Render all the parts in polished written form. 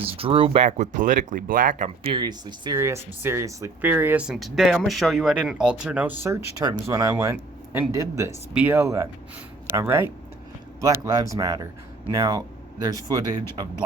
This is Drew back with Politically Black. I'm furiously serious, I'm seriously furious, and today I'm gonna show you I didn't alter no search terms when I went and did this. BLM. Alright? Black Lives Matter. Now, there's footage of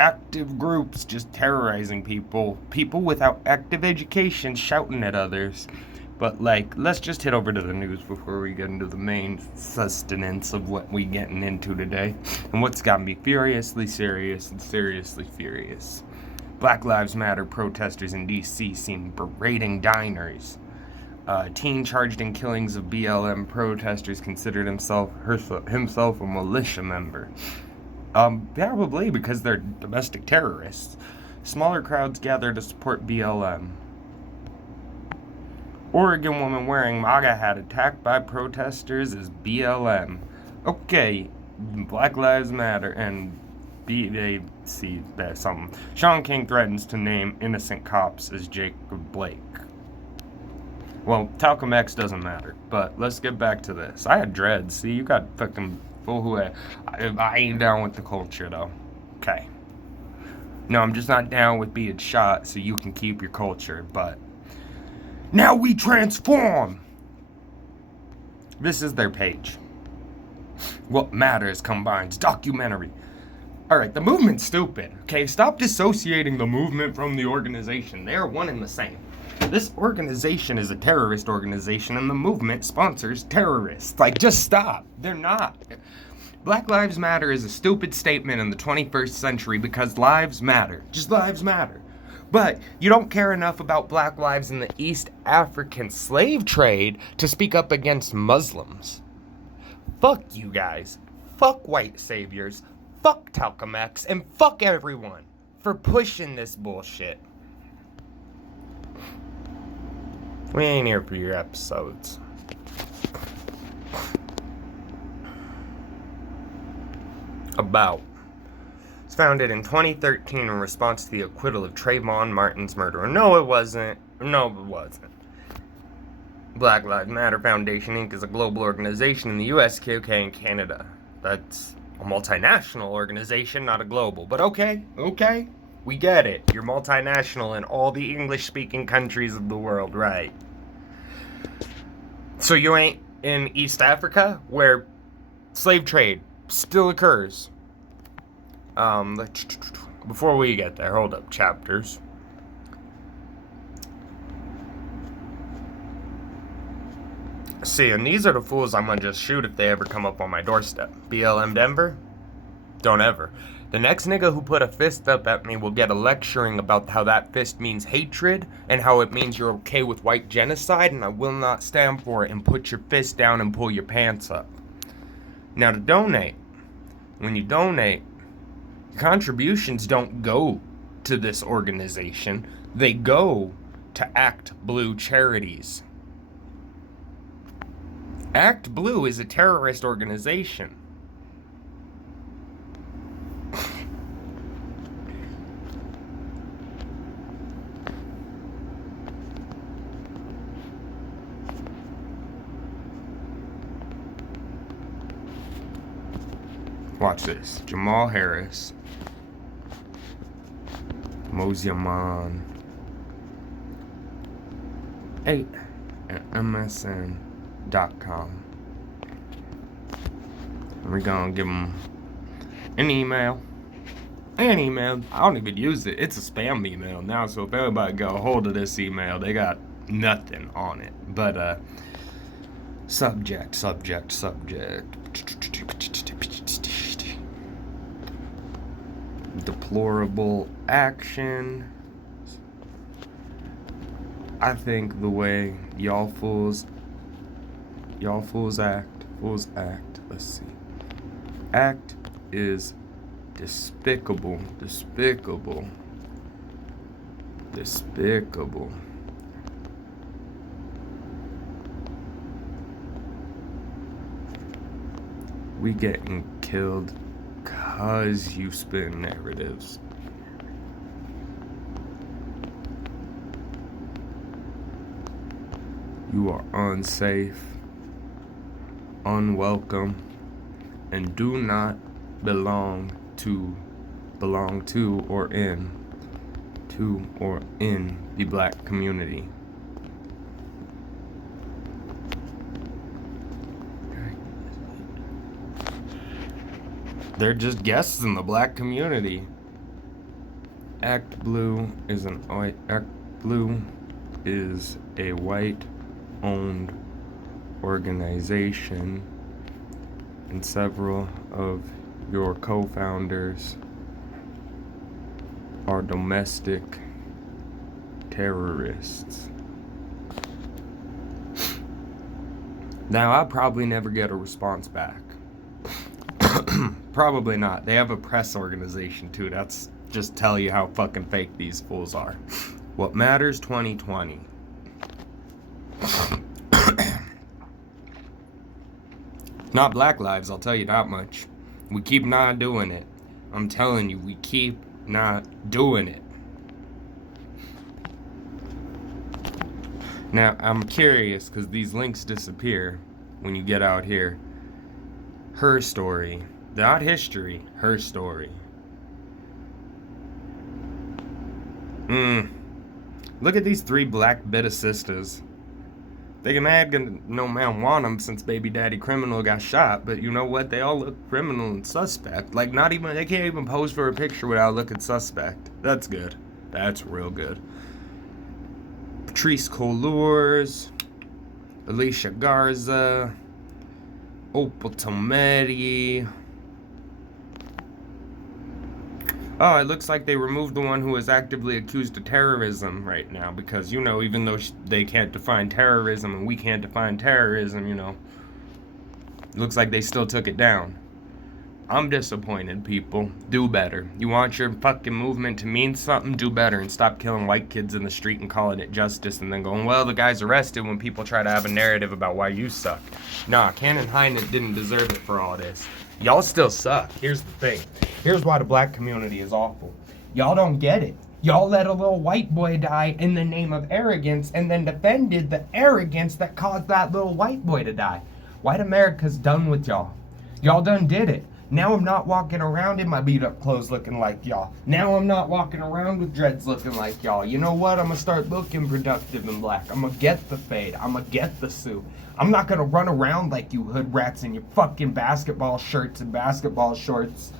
active groups just terrorizing people without active education shouting at others. But let's just hit over to the news before we get into the main sustenance of what we getting into today. And what's got me furiously serious and seriously furious. Black Lives Matter protesters in D.C. seen berating diners. Teen charged in killings of BLM protesters considered himself a militia member. Probably because they're domestic terrorists. Smaller crowds gather to support BLM. Oregon woman wearing MAGA hat attacked by protesters is BLM. Okay, Black Lives Matter and something. Sean King threatens to name innocent cops as Jacob Blake. Well, Talcum X doesn't matter, but let's get back to this. I had dreads. See, you got fucking full who I ain't down with the culture, though. Okay. No, I'm just not down with being shot so you can keep your culture, but now we transform! This is their page. What Matters combines documentary. Alright, the movement's stupid, okay? Stop dissociating the movement from the organization. They are one and the same. This organization is a terrorist organization and the movement sponsors terrorists. Just stop. They're not. Black Lives Matter is a stupid statement in the 21st century because lives matter. Just lives matter. But you don't care enough about black lives in the East African slave trade to speak up against Muslims. Fuck you guys. Fuck white saviors. Fuck Talcum X. And fuck everyone for pushing this bullshit. We ain't here for your episodes. About. It's founded in 2013 in response to the acquittal of Trayvon Martin's murderer. No, it wasn't. Black Lives Matter Foundation, Inc. is a global organization in the US, UK, and Canada. That's a multinational organization, not a global. But okay, we get it. You're multinational in all the English-speaking countries of the world, right? So you ain't in East Africa, where slave trade still occurs. Before we get there, hold up, chapters. See, and these are the fools I'm gonna just shoot if they ever come up on my doorstep. BLM Denver? Don't ever. The next nigga who put a fist up at me will get a lecturing about how that fist means hatred and how it means you're okay with white genocide, and I will not stand for it, and put your fist down and pull your pants up. Now to donate, when you donate, contributions don't go to this organization. They go to Act Blue charities. Act Blue is a terrorist organization. Watch this. Jamal Harris. Mosiaman. At MSN.com. We're gonna give them an email. I don't even use it. It's a spam email now, so if anybody got a hold of this email, they got nothing on it. But, subject. Deplorable action. I think the way y'all fools act, let's see. Act is despicable. We getting killed cause you spin narratives. You are unsafe, unwelcome, and do not belong to belong to or in the black community. They're just guests in the black community. Act Blue is a white-owned organization, and several of your co-founders are domestic terrorists. Now, I'll probably never get a response back. Probably not. They have a press organization too. That's just tell you how fucking fake these fools are. What matters 2020. Not Black Lives, I'll tell you that much. We keep not doing it. I'm telling you, we keep not doing it. Now, I'm curious, because these links disappear when you get out here. Her story. Not history. Her story. Look at these 3 black beta sisters. They get mad no man want them since baby daddy criminal got shot, but you know what? They all look criminal and suspect. Like, not even, they can't even pose for a picture without looking suspect. That's good. That's real good. Patrice Colures, Alicia Garza, Opal Tometi. Oh, it looks like they removed the one who is actively accused of terrorism right now because, you know, even though they can't define terrorism and we can't define terrorism, you know, it looks like they still took it down. I'm disappointed, people. Do better. You want your fucking movement to mean something? Do better and stop killing white kids in the street and calling it justice and then going, well, the guy's arrested when people try to have a narrative about why you suck. Nah, Cannon Hinnant didn't deserve it for all this. Y'all still suck. Here's the thing. Here's why the black community is awful. Y'all don't get it. Y'all let a little white boy die in the name of arrogance and then defended the arrogance that caused that little white boy to die. White America's done with y'all. Y'all done did it. Now I'm not walking around in my beat-up clothes looking like y'all. Now I'm not walking around with dreads looking like y'all. You know what? I'm gonna start looking productive and black. I'm gonna get the fade. I'm gonna get the suit. I'm not gonna run around like you hood rats in your fucking basketball shirts and basketball shorts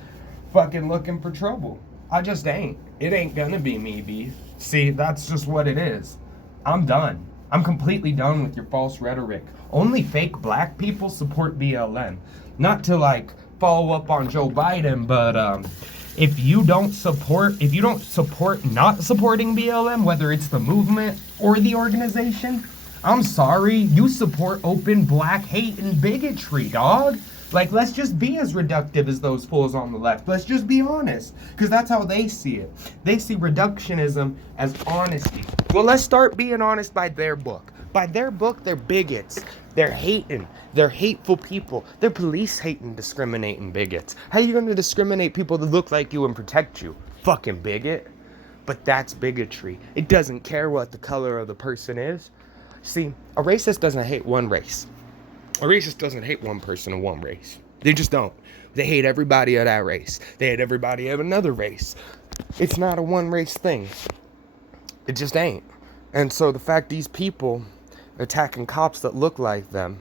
fucking looking for trouble. I just ain't. It ain't gonna be me, B. See, that's just what it is. I'm done. I'm completely done with your false rhetoric. Only fake black people support BLM. Not to like follow up on Joe Biden, but if you don't support not supporting BLM, whether it's the movement or the organization, I'm sorry, you support open black hate and bigotry, dog. Like, let's just be as reductive as those fools on the left. Let's just be honest, because that's how they see it. They see reductionism as honesty. Well, let's start being honest by their book. By their book, they're bigots. They're hating. They're hateful people. They're police hating, discriminating bigots. How are you going to discriminate people that look like you and protect you? Fucking bigot. But that's bigotry. It doesn't care what the color of the person is. See, a racist doesn't hate one race. A racist doesn't hate one person of one race. They just don't. They hate everybody of that race. They hate everybody of another race. It's not a one race thing. It just ain't. And so the fact these people attacking cops that look like them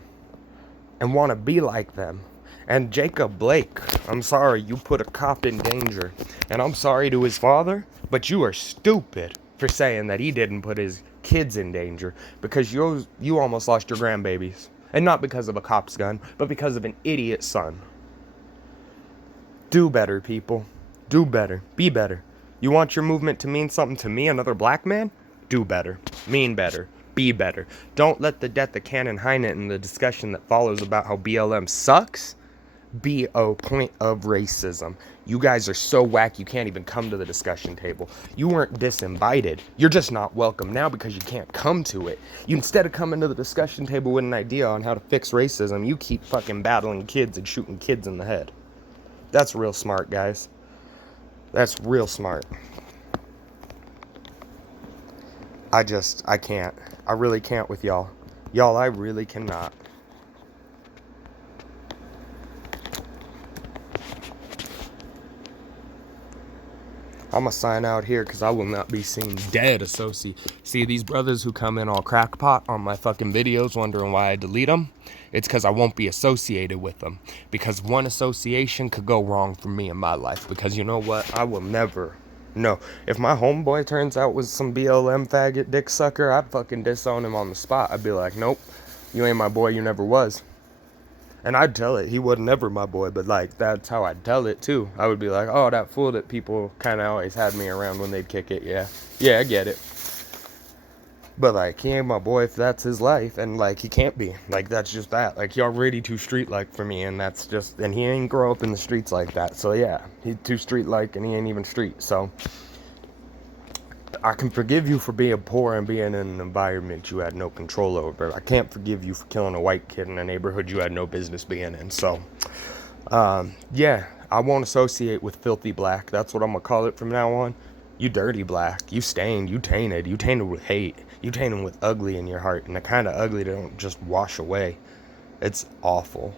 and want to be like them. And Jacob Blake, I'm sorry, you put a cop in danger. And I'm sorry to his father, but you are stupid for saying that he didn't put his kids in danger because you almost lost your grandbabies. And not because of a cop's gun, but because of an idiot son. Do better, people. Do better. Be better. You want your movement to mean something to me, another black man? Do better. Mean better. Be better. Don't let the death of Cannon Hinnant and the discussion that follows about how BLM sucks be a point of racism. You guys are so whack you can't even come to the discussion table. You weren't disinvited. You're just not welcome now because you can't come to it. You instead of coming to the discussion table with an idea on how to fix racism, you keep fucking battling kids and shooting kids in the head. That's real smart, guys. That's real smart. I can't. I really can't with y'all. Y'all, I really cannot. I'm gonna sign out here because I will not be seen dead See, these brothers who come in all crackpot on my fucking videos wondering why I delete them, it's because I won't be associated with them. Because one association could go wrong for me in my life. Because you know what? I will never... No, if my homeboy turns out with some BLM faggot dick sucker, I'd fucking disown him on the spot. I'd be like, nope, you ain't my boy, you never was. And I'd tell it, he was never my boy, but like, that's how I'd tell it too. I would be like, oh, that fool that people kind of always had me around when they'd kick it, yeah. Yeah, I get it. But like, he ain't my boy if that's his life, and like, he can't be. Like, that's just that. Like, he already too street-like for me, and that's just, and he ain't grow up in the streets like that. So yeah, he's too street-like, and he ain't even street, so. I can forgive you for being poor and being in an environment you had no control over. I can't forgive you for killing a white kid in a neighborhood you had no business being in. So, yeah, I won't associate with filthy black. That's what I'm going to call it from now on. You dirty black. You stained. You tainted. You tainted with hate. You tainted with ugly in your heart. And the kind of ugly that don't just wash away. It's awful.